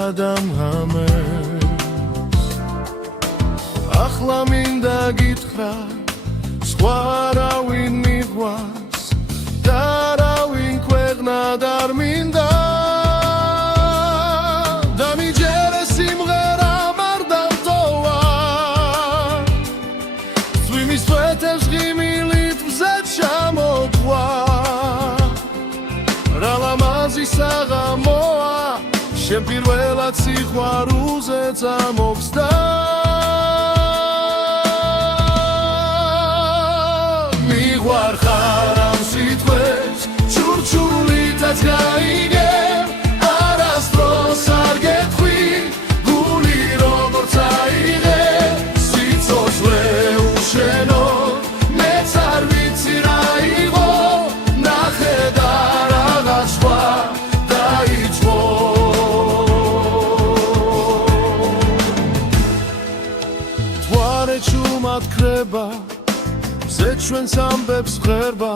გადამღამეს ახლა მინდა გითხრა სხვა არავინ მიყვარს და არავინ ქვეყნად არ მინდა და მიჯერე სიმღერა არ დამტოვა წვიმის თვეთებს ღიმილით მზე ჩამოთვა რა ლამაზი საღამოა შენ პირველად სიყვარულზე წამოხსდა მიყვარხარ ამ სიტყვებს ჩურჩულითაც გაიგებ არასდროს არ გეტყვი გული როგორც აიღე სიცოცხლე უშენო მეც არ ვიცი რა იყო ნახე და რაღაც სხვა დაიწყო თვარე ჩუმად ქრება მზე ჩვენს ამბებს ხერბა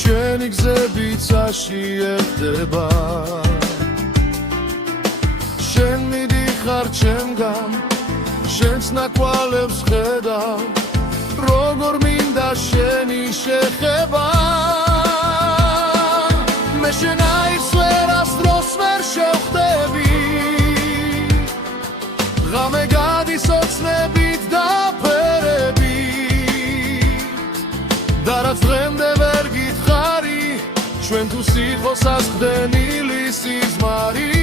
ჩვენი გზებიც აშიებდება შენ მიდიხარ ჩემგან შენს ნაკვალებს ხედავ როგორ მინდა შენი შეხება მე შენაირს ვერასდროს ვერ შევხვდები ღამე გადის ოცნებით დაფერებით და რაც დღემდე ვერ გითხარი ჩვენ თუ სიტყვას ასხდენილი სიზმარი